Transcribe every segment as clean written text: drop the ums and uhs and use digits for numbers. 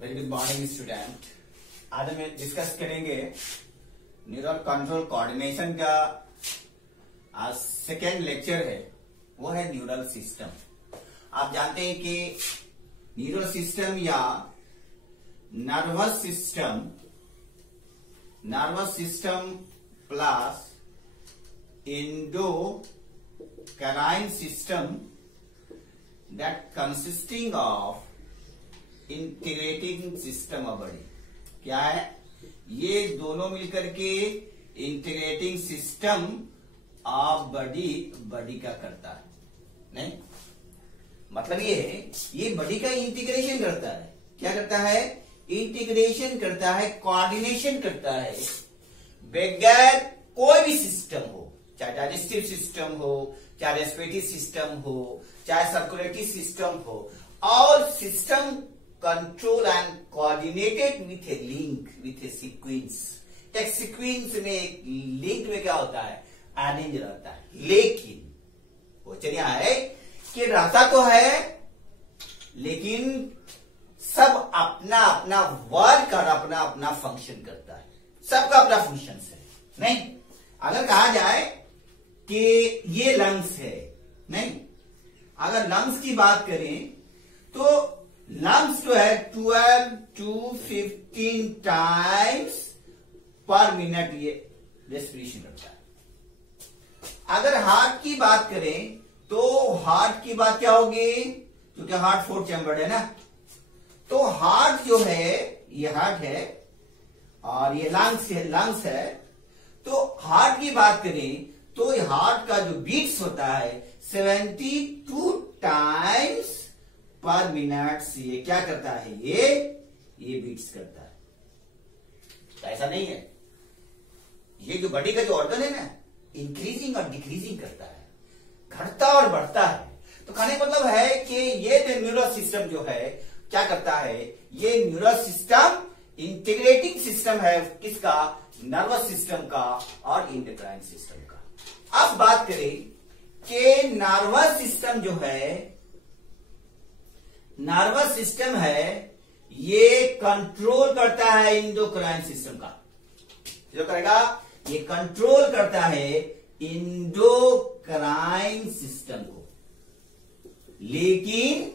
Very good morning student. आज हम discuss करेंगे न्यूरल कंट्रोल कोऑर्डिनेशन का। आज सेकेंड लेक्चर है, वो है न्यूरल सिस्टम। आप जानते हैं कि न्यूरल सिस्टम या nervous system plus endocrine system that consisting of integrating system of body. क्या है ये दोनों मिलकर के इंटीग्रेटिंग सिस्टम ऑफ बॉडी का करता है। नहीं मतलब ये बॉडी का इंटीग्रेशन करता है। क्या करता है? इंटीग्रेशन करता है, कोऑर्डिनेशन करता है। बगैर कोई भी सिस्टम हो, चाहे डाइजेस्टिव सिस्टम हो, चाहे रेस्पिरेटरी सिस्टम हो, चाहे सर्कुलेटरी सिस्टम हो, all system control and coordinated with a link, with a sequence। एक सीक्वेंस में, एक लिंक में क्या होता है? अरेंज रहता है। लेकिन वो चलिए है कि रहता तो है, लेकिन सब अपना अपना वर्क और अपना अपना फंक्शन करता है। सबका अपना फंक्शन है। नहीं अगर कहा जाए कि ये लंग्स है, नहीं अगर लंग्स की बात करें तो लंग्स जो है 12 to 15 टाइम्स पर मिनट ये रेस्पिरेशन करता है। अगर हार्ट की बात करें तो हार्ट की बात क्या होगी? क्योंकि हार्ट 4 चैम्बर्ड है ना, तो हार्ट जो है ये हार्ट है और ये लंग्स है। तो हार्ट की बात करें तो हार्ट का जो बीट्स होता है 72 टाइम्स पर मिनट से ये क्या करता है? ये बीट्स करता है। तो ऐसा नहीं है, ये जो बॉडी का जो ऑर्गन है ना, इंक्रीजिंग और डिक्रीजिंग करता है, घटता और बढ़ता है। तो कहने का मतलब है कि ये जो न्यूरल सिस्टम जो है क्या करता है? ये न्यूरल सिस्टम इंटीग्रेटिंग सिस्टम है। किसका? नर्वस सिस्टम का और एंडोक्राइन सिस्टम का। अब बात करें कि नर्वस सिस्टम है ये कंट्रोल करता है एंडोक्राइन सिस्टम का। जो करेगा ये कंट्रोल करता है एंडोक्राइन सिस्टम को। लेकिन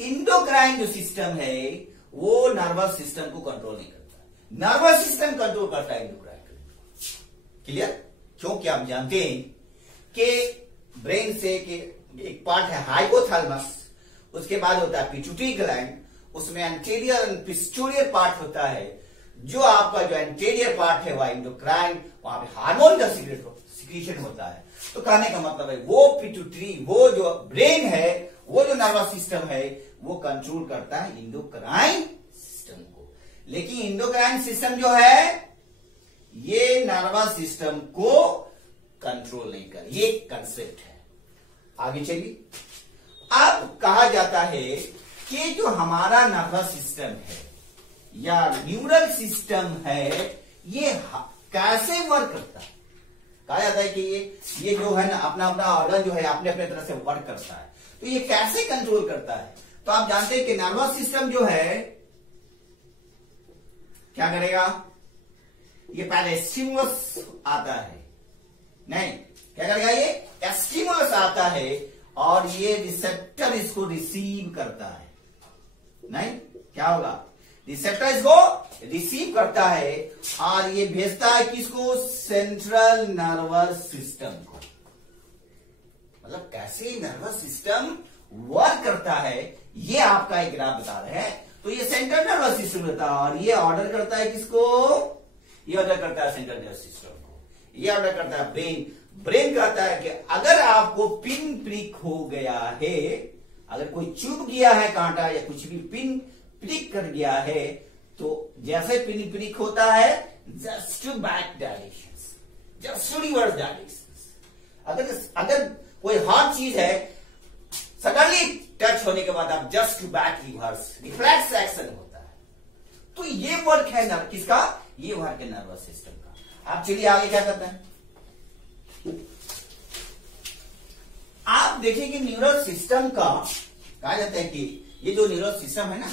एंडोक्राइन जो सिस्टम है वो नर्वस सिस्टम को कंट्रोल नहीं करता। नर्वस सिस्टम कंट्रोल करता है एंडोक्राइन को। क्लियर? क्योंकि आप जानते हैं कि ब्रेन से कि एक पार्ट है हाइपोथैलेमस, उसके बाद होता है पिट्यूटरी ग्लैंड, उसमें एंटीरियर एंड पोस्टीरियर पार्ट होता है। जो आपका जो एंटीरियर पार्ट है वह एंडोक्राइन, वहां पे हार्मोन का सिक्रीशन होता है। तो कहने का मतलब है वो पिट्यूटरी, वो जो ब्रेन है, वो जो नर्वस सिस्टम है वो कंट्रोल करता है एंडोक्राइन सिस्टम को। लेकिन एंडोक्राइन सिस्टम जो है ये नर्वस सिस्टम को कंट्रोल नहीं कर। ये कंसेप्ट है। आगे चलिए। अब कहा जाता है कि जो हमारा नर्वस सिस्टम है या न्यूरल सिस्टम है ये कैसे वर्क करता है? कहा जाता है कि ये जो है ना अपना अपना ऑर्गन जो है अपने अपने तरह से वर्क करता है। तो ये कैसे कंट्रोल करता है? तो आप जानते हैं कि नर्वस सिस्टम जो है क्या करेगा? ये पहले स्टिमुलस आता है। नहीं क्या करेगा? ये स्टिमुलस आता है और ये रिसेप्टर इसको रिसीव करता है। नहीं क्या होगा? रिसेप्टर इसको रिसीव करता है और ये भेजता है किसको? सेंट्रल नर्वस सिस्टम को। मतलब कैसे नर्वस सिस्टम वर्क करता है ये आपका एक ग्राफ बता रहे हैं। तो ये सेंट्रल नर्वस सिस्टम होता है और ये ऑर्डर करता है किसको? ये ऑर्डर करता है सेंट्रल नर्वस सिस्टम को। ये ऑर्डर करता है ब्रेन कहता है कि अगर आपको पिन प्रिक हो गया है, अगर कोई चुभ गया है कांटा या कुछ भी पिन प्रिक कर गया है, तो जैसे पिन प्रिक होता है just to back directions, just to reverse directions. अगर कोई हार्ड चीज है सडनली टच होने के बाद आप just to back reverse, reflex action होता है। तो ये वर्क है किसका? ये वर्क है नर्वस सिस्टम का। आप चलिए आगे क्या करते हैं। आप देखिए कि न्यूरल सिस्टम का कहा जाता है कि ये जो न्यूरल सिस्टम है ना,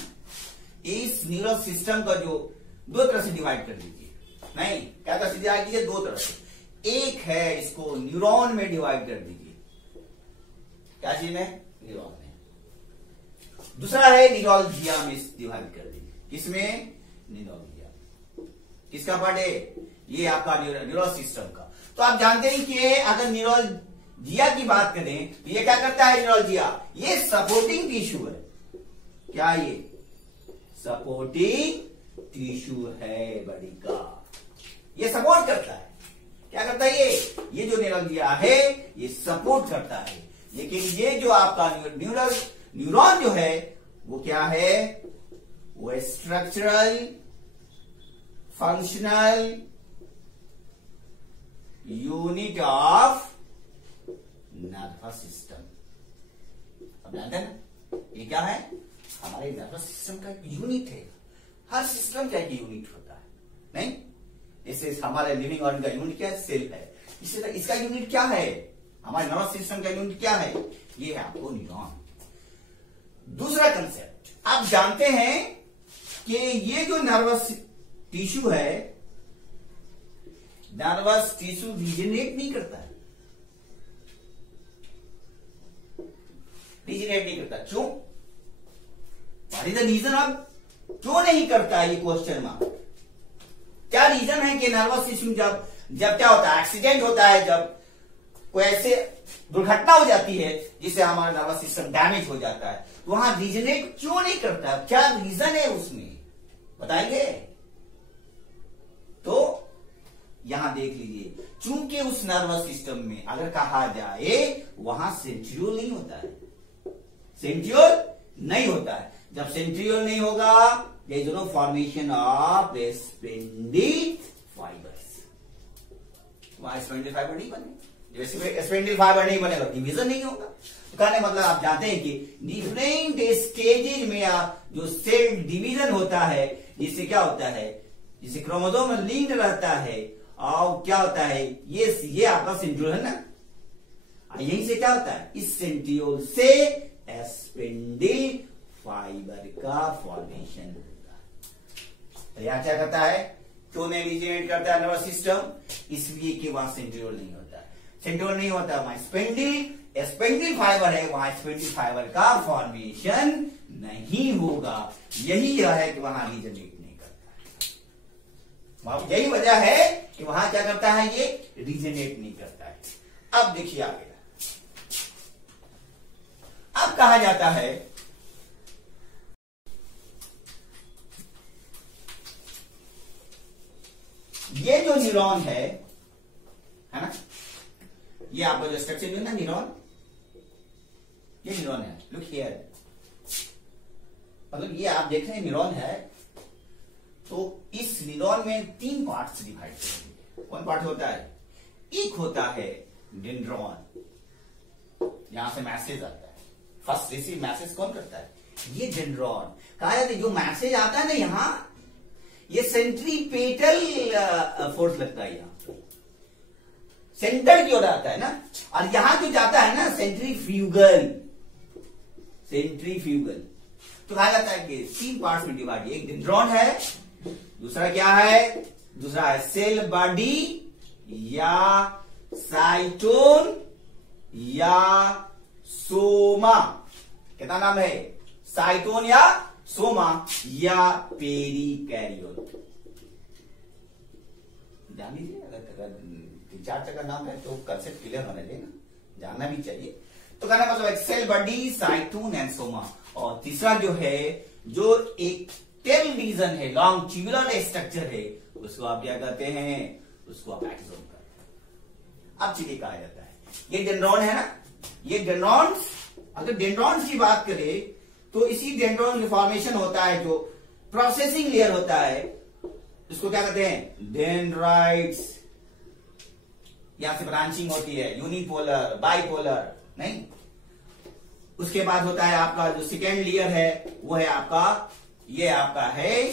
इस न्यूरल सिस्टम का जो दो तरह से डिवाइड कर दीजिए, नहीं क्या तरह से डिवाइड कीजिए, दो तरह से। एक है इसको न्यूरॉन में डिवाइड कर दीजिए, क्या चीज में, न्यूरॉन में। दूसरा है न्यूरोलजिया में डिवाइड कर दीजिए, किसमें, न्यूरोलजिया। किसका पार्ट है ये, आपका न्यूरल सिस्टम का। तो आप जानते हैं कि अगर न्यूरोलजिया की बात करें तो ये क्या करता है, न्यूरोलजिया ये सपोर्टिंग टिश्यू है। क्या ये सपोर्टिंग टिश्यू है बॉडी का, ये सपोर्ट करता है। क्या करता है ये जो न्यूरोलजिया है ये सपोर्ट करता है। लेकिन ये जो आपका न्यूरॉन जो है वो क्या है, वो structural functional unit of nervous system. अब जानते हैं ना ये क्या है, हमारे नर्वस सिस्टम का यूनिट है। हर सिस्टम का एक यूनिट होता है, नहीं इससे हमारे लिविंग ऑर्गन का यूनिट क्या है, सेल है। इसी तरह इसका यूनिट क्या है, हमारे नर्वस सिस्टम का यूनिट क्या है, ये है आपको न्यूरॉन। दूसरा कंसेप्ट आप जानते हैं कि ये जो नर्वस टिश्यू है, नर्वस टिश्यू रीजनरेट नहीं करता है, रीजनरेट नहीं करता। क्यों, व्हाट इज द रीजन, अब क्यों नहीं करता है, ये क्वेश्चन मार्क। क्या रीजन है कि नर्वस सिस्टम जब क्या होता है, एक्सीडेंट होता है, जब कोई ऐसे दुर्घटना हो जाती है जिससे हमारा नर्वस सिस्टम डैमेज हो जाता है, तो वहां रीजनरेट क्यों नहीं करता, क्या रीजन है उसमें, बताएंगे। तो यहां देख लीजिए, चूंकि उस नर्वस सिस्टम में अगर कहा जाए वहां सेंट्रियोल नहीं होता है, सेंट्रियोल नहीं होता है। जब सेंट्रियोल नहीं होगा, there is no formation of spindle fibres, वहां स्पेंडिल फाइबर नहीं बने। जैसे स्पेंडिल फाइबर नहीं बनेगा, डिवीजन नहीं होगा। तो कहने मतलब आप जानते हैं कि डिफरेंट स्टेजेज में जो सेल डिवीजन होता है, जिससे क्या होता है, जिसे क्रोमोसोम लिंक रहता है, और क्या होता है ये आपका सेंट्रियोल है ना, यहीं से क्या होता है, इस सेंट्रियोल से स्पेंडिल फाइबर का फॉर्मेशन होगा। तो यहां क्या करता है, क्यों नहीं रीजनरेट करता है नर्वस सिस्टम, इसलिए कि वहां सेंट्रियोल नहीं होता है। सेंट्रियोल नहीं होता, वहां स्पेंडिल फाइबर है, वहां स्पेंडिल फाइबर का फॉर्मेशन नहीं होगा। यही है कि वहां रीजनरेट नहीं करता है, यही वजह है कि वहां क्या करता है, ये रीजनरेट नहीं करता है। अब देखिए आगे, अब कहा जाता है ये जो न्यूरॉन है ना, ये आपका जो स्ट्रक्चर है ना न्यूरॉन, ये न्यूरॉन है, लुक हियर, मतलब ये आप देख रहे हैं न्यूरॉन है। तो इस न्यूरॉन में तीन पार्ट्स डिवाइड करेंगे। कौन पार्ट होता है, एक होता है डेंड्रॉन, यहां से मैसेज आता है, फर्स्ट रिसीव मैसेज कौन करता है, ये डेंड्रॉन। कहा जाता है जो मैसेज आता है ना यहां, ये सेंट्रीपेटल फोर्स लगता है, यहां सेंटर की ओर आता है ना, और यहां जो जाता है ना सेंट्रीफ्यूगल। तो कहा जाता है कि तीन पार्ट्स में डिवाइड, एक डेंड्रॉन है, दूसरा क्या है, दूसरा है सेल बॉडी या साइटोन या सोमा। कितना नाम है, साइटोन या सोमा या पेरिकैरियोल। जान लीजिए, अगर 3-4 का नाम है तो कंसेप्ट क्लियर होना चाहिए ना, जानना भी चाहिए। तो कहना मतलब cell body, cyton and soma. और तीसरा जो है, जो एक टेल रीजन है, लॉन्ग ट्यूबुलर स्ट्रक्चर है, उसको आप क्या कहते हैं, उसको आप एक्सोन कहते हैं। अब चलिए कहा जाता है ये डेंड्रॉन है ना, ये डेंड्रॉन्स, अगर डेंड्रॉन्स की बात करें तो इसी डेंड्रॉन में फॉर्मेशन होता है, जो प्रोसेसिंग लेयर होता है, इसको क्या कहते हैं, डेंड्राइट्स। यहां से ब्रांचिंग होती है, यूनिपोलर, बाइपोलर, नहीं। उसके बाद होता है आपका जो सेकेंड लेयर है, वो है आपका, ये आपका है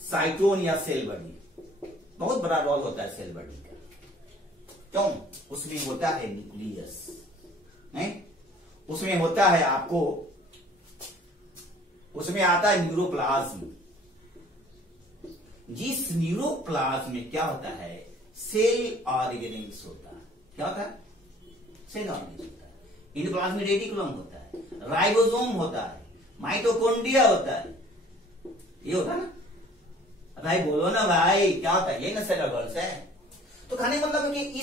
साइटोन या सेल बॉडी। बहुत बड़ा रोल होता है सेल बॉडी का, क्यों, उसमें होता है न्यूक्लियस, नहीं, उसमें होता है आपको उसमें आता है न्यूरोप्लाज्म। जिस न्यूरोप्लाज्म में क्या होता है, सेल ऑर्गेनेल्स होता है। क्या होता है? सेल ऑर्गेनेल्स होता है। एंडोप्लाज्म में रेटिकुलम होता है, राइबोसोम होता है, माइटोकॉन्ड्रिया होता है। ये होता है ना भाई, बोलो ना भाई, क्या होता है? ये ना सेल ऑर्गेनेल्स है। तो कहने का मतलब है कि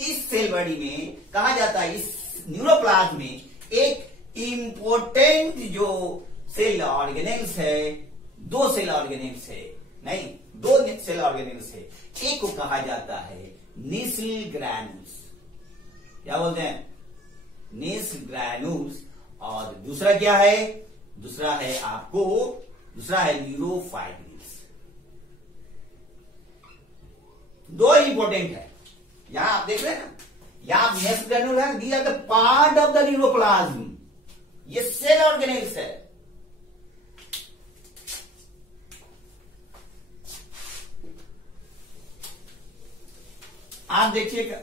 इस सेल बॉडी में कहा जाता है, इस न्यूरोप्लाज्म में एक इंपोर्टेंट जो सेल ऑर्गेनेल्स है, दो सेल ऑर्गेनेल्स है, नहीं दो सेल ऑर्गेनेल्स है। एक को कहा जाता है नीसल ग्रैनुल्स। क्या बोलते हैं? नीसल ग्रैनुल्स। और दूसरा क्या है? दूसरा है न्यूरोफाइब्रिल्स। दो इंपोर्टेंट है। यहां आप देख रहे हैं ना, यहां नीसल ग्रैनुल है, these are the part of the neuroplasm. ये सेल ऑर्गेनेल्स है। आप देखिएगा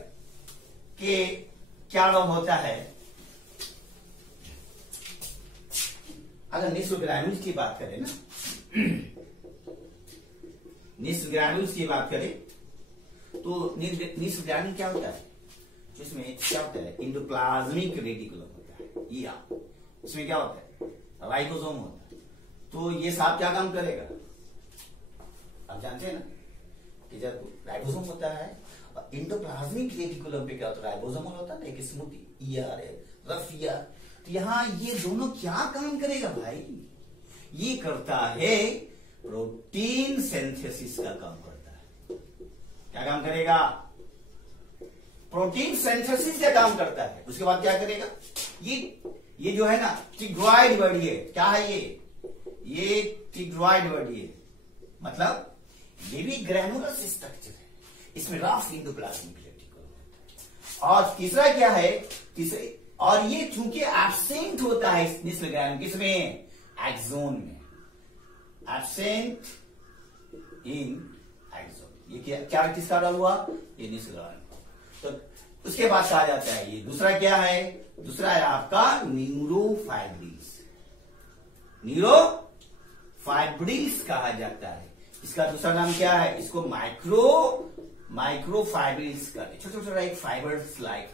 कि क्या रोग होता है। अगर नीसल ग्रैनुल्स की बात करें ना, नीसल ग्रैनुल्स की बात करें तो नीसल ग्रैनुल क्या होता है? जिसमें क्या होता है? एंडोप्लाज्मिक रेटिकुलम होता है। इसमें क्या होता है? राइबोसोम होता है। तो ये साहब क्या काम करेगा? आप जानते हैं ना कि जब राइबोसोम होता है, एंडोप्लाज्मिक रेटिकुलम पे क्या होता है? राइबोसोमल होता है ना, एक स्मूथी ईआर है, रफ ईआर। तो यहां ये दोनों क्या काम करेगा भाई? ये करता है प्रोटीन सिंथेसिस का काम करता है। क्या काम करेगा? प्रोटीन सिंथेसिस का काम करता है। उसके बाद क्या करेगा? ये जो है ना टिग्रॉइड बॉडी है। क्या है ये टिग्रॉइड बॉडी है। मतलब ये भी ग्रैनुलर स्ट्रक्चर है। इसमें रफ एंडोप्लाज्मिक रेटिकुलम होता है। और तीसरा क्या है? और ये चूंकि एब्सेंट होता है नीसल ग्रैनुल, किसमें? एक्सोन में। Absent in axon. ये क्या किसका डाल हुआ? ये नीसल ग्रैनुल। तो उसके बाद कहा जाता है ये दूसरा क्या है? दूसरा है आपका न्यूरोफाइब्रिल्स। न्यूरोफाइब्रिल्स कहा जाता है। इसका दूसरा नाम क्या है? इसको माइक्रोफाइब्रिल्स का, छोटे छोटे एक फाइबर्स लाइक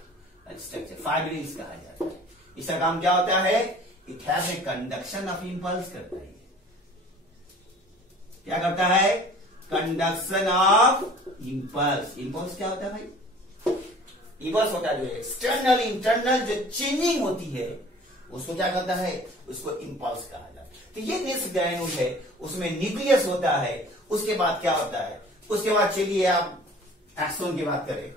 स्ट्रक्चर, फाइब्रिल्स कहा जाता है। इसका काम क्या होता है? It has a conduction of impulse करता है। क्या करता है? Conduction of impulse. इंपल्स क्या होता है भाई? इंपल्स होता है जो एक्सटर्नल इंटरनल जो चेंजिंग होती है, उसको क्या करता है? उसको इंपल्स कहा जाता है। तो ये नीसल ग्रैनुल है, उसमें न्यूक्लियस होता है। उसके बाद क्या होता है? उसके बाद चलिए आप एक्सोन की बात करें।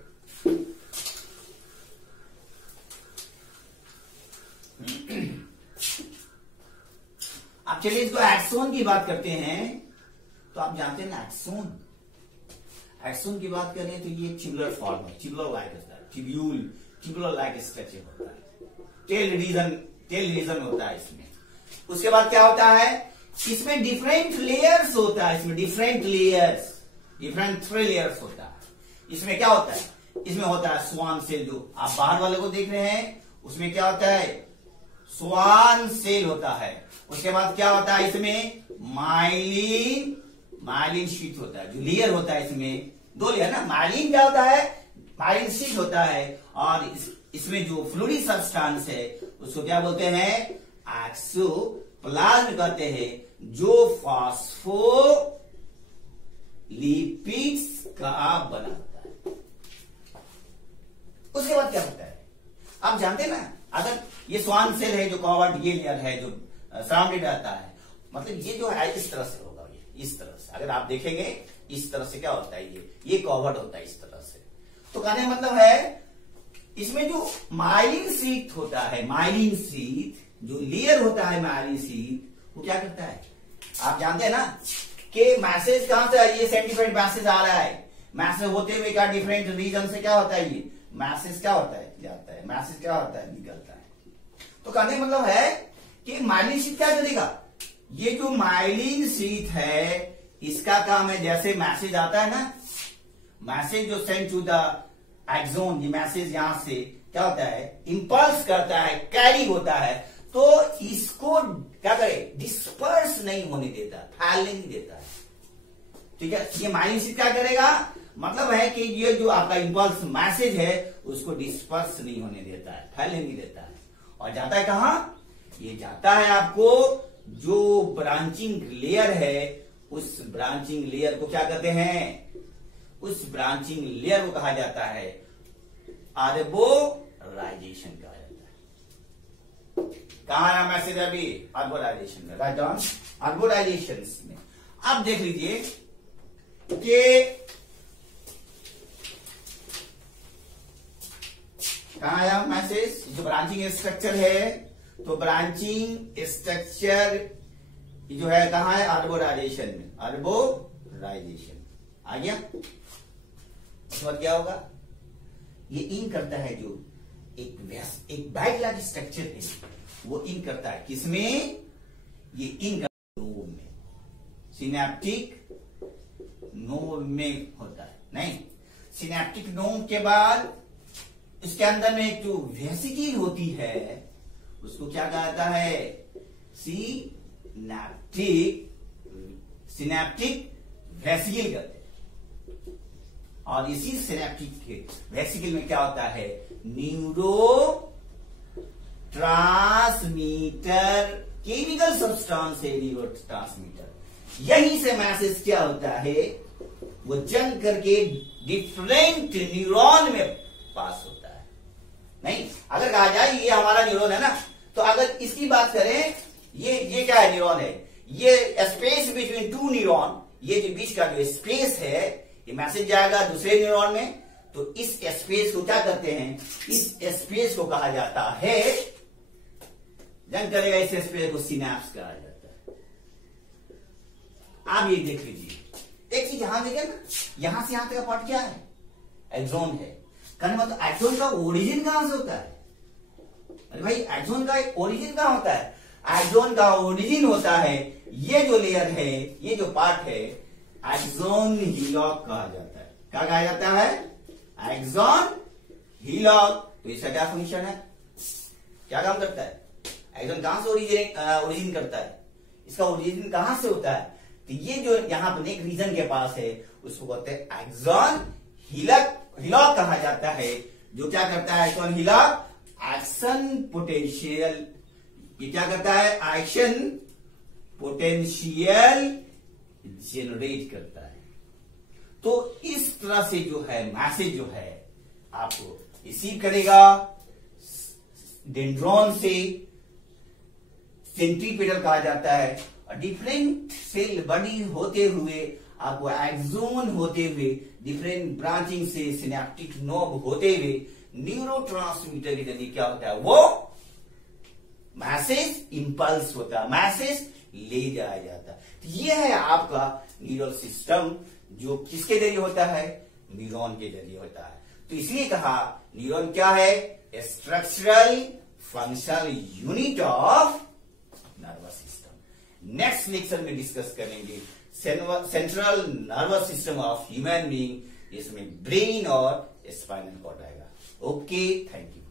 आप चलिए इसको एक्सोन की बात करते हैं। तो आप जानते हैं ना एक्सोन की बात करें तो ये ट्यूबुलर फॉर्म है, ट्यूबुलर लाइक होता है, ट्यूबुलर लाइक स्ट्रक्चर होता है। टेल रीजन होता है इसमें। उसके बाद क्या होता है? इसमें डिफरेंट लेयर्स होता है। इसमें डिफरेंट 3 लेयर्स होता है। इसमें क्या होता है? इसमें होता है स्वान सेल, जो आप बाहर वाले को देख रहे हैं, उसमें क्या होता है? स्वान सेल होता है। उसके बाद क्या होता है? इसमें माइलिन शीट होता है। जो लेयर होता है इसमें 2 लेयर ना, माइलिन क्या होता है? माइलिन शीट होता है। और इसमें जो फ्लूइडी सब्सटेंस है उसको क्या बोलते हैं? एक्सोप्लाज्म कहते हैं, जो फॉस्फोलिपिड्स का बना होता है। उसके बाद क्या होता है? आप जानते हैं ना, अगर ये स्वान सेल है जो कवर्ड, ये लेयर है जो सराउंडेड रहता है, मतलब ये जो है इस तरह से होगा। ये इस तरह से अगर आप देखेंगे, इस तरह से क्या होता है? ये कवर्ड होता है इस तरह से। तो कहने का मतलब है इसमें जो माइलिन शीट होता है, माइलिन शीट जो लेयर होता है, माइलिन शीट वो क्या करता है? आप जानते हैं ना कि मैसेज कहां से? ये सेंटीफाइड मैसेज आ रहा है। मैसेज होते हुए क्या डिफरेंट रीजन से क्या होता है? ये मैसेज क्या होता है? जाता है। मैसेज क्या होता है? निकलता है। तो कहने का मतलब है कि माइलिन शीट क्या करेगा? ये जो माइलिन शीट है इसका काम है, जैसे मैसेज आता है ना, मैसेज जो सेंड टू द एक्सोन, ये मैसेज यहां से क्या होता है? इंपल्स करता है, कैरी होता है। तो इसको क्या करे, डिस्पर्स नहीं होने देता, फैलने नहीं देता है। ठीक है, ये मायोसिन क्या करेगा, मतलब है कि ये जो आपका इंपल्स मैसेज है उसको डिस्पर्स नहीं होने देता है, फैलने नहीं देता है। और जाता है कहां, ये जाता है आपको जो ब्रांचिंग लेयर है, उस ब्रांचिंग लेयर को क्या कहते हैं, उस ब्रांचिंग लेयर को कहा जाता है अर्बोराइजेशन कहा जाता है। कहां है मैसेज अभी, अर्बोराइजेशन में, राइट ऑन अर्बोराइजेशन में। अब देख लीजिए कि कहां आया मैसेज, जो ब्रांचिंग स्ट्रक्चर है, तो ब्रांचिंग स्ट्रक्चर जो है कहां है, अर्बोराइजेशन में, अर्बोराइजेशन आ गया। उसके बाद क्या होगा, ये इन करता है जो एक बैग लाइक स्ट्रक्चर है, वो इन करता है किसमें, ये इन करता है नोड में, सिनेप्टिक नोड में होता है। नहीं, सिनेप्टिक नोड के बाद इसके अंदर में एक जो वेसिकल होती है उसको क्या कहता है, सिनेप्टिक वेसिकल कहते हैं। और इसी सिनेप्टिक वेसिकल में क्या होता है, न्यूरो ट्रांसमीटर, केमिकल सब्सटेंस है न्यूरो ट्रांसमीटर। यहीं से मैसेज क्या होता है, वो जंग करके डिफरेंट न्यूरॉन में पास होता है। नहीं, अगर कहा जाए ये हमारा न्यूरॉन है ना, तो अगर इसकी बात करें, ये क्या है, न्यूरॉन है, ये स्पेस बिटवीन टू न्यूरॉन, ये जो बीच का जो स्पेस है, ये मैसेज जाएगा दूसरे न्यूरॉन में, तो इस स्पेस को क्या करते हैं, इस स्पेस को कहा जाता है, जंग करेगा इस स्पेस को सिनेप्स कहा जाता है। आप ये देख लीजिए, एक चीज यहां देखें ना, यहां से यहां तक का पार्ट क्या है, एक्सॉन है। कहने मतलब एक्सॉन का ओरिजिन कहां से होता है, अरे भाई एक्सॉन का ओरिजिन कहां होता है, एक्सॉन का ओरिजिन होता है ये जो लेयर है, ये जो पार्ट है, एक्सॉन हीलॉक कहा जाता है। क्या कहा जाता है, एक्सॉन हीलॉक। तो इसका क्या फंक्शन है, क्या काम करता है, एक्सॉन कहां से ओरिजिन करता है, इसका ओरिजिन कहां से होता है, तो ये जो यहां पर एक रीजन के पास है उसको कहते हैं एक्सॉन हीलॉक कहा जाता है। जो क्या करता है एक्सॉन हीलॉक, एक्शन पोटेंशियल, ये क्या करता है, एक्शन पोटेंशियल जनरेट करता है। तो इस तरह से जो है मैसेज जो है आपको रिसीव करेगा डेंड्रॉन से, सेंट्रीपेटल कहा जाता है, और डिफरेंट सेल बड़ी होते हुए आपको एक्सोन होते हुए, डिफरेंट ब्रांचिंग से सिनेप्टिक नोब होते हुए न्यूरोट्रांसमीटर के जरिए क्या होता है, वो मैसेज इंपल्स होता है, मैसेज ले जाया जाता है। तो ये है आपका न्यूरल सिस्टम, जो किसके जरिए होता है, न्यूरॉन के जरिए होता है। तो इसलिए कहा न्यूरॉन क्या है, structural functional unit of nervous system. Next lecture में डिस्कस करेंगे central nervous system of human being, इसमें ब्रेन और स्पाइनल कॉर्ड आएगा। Okay, thank you.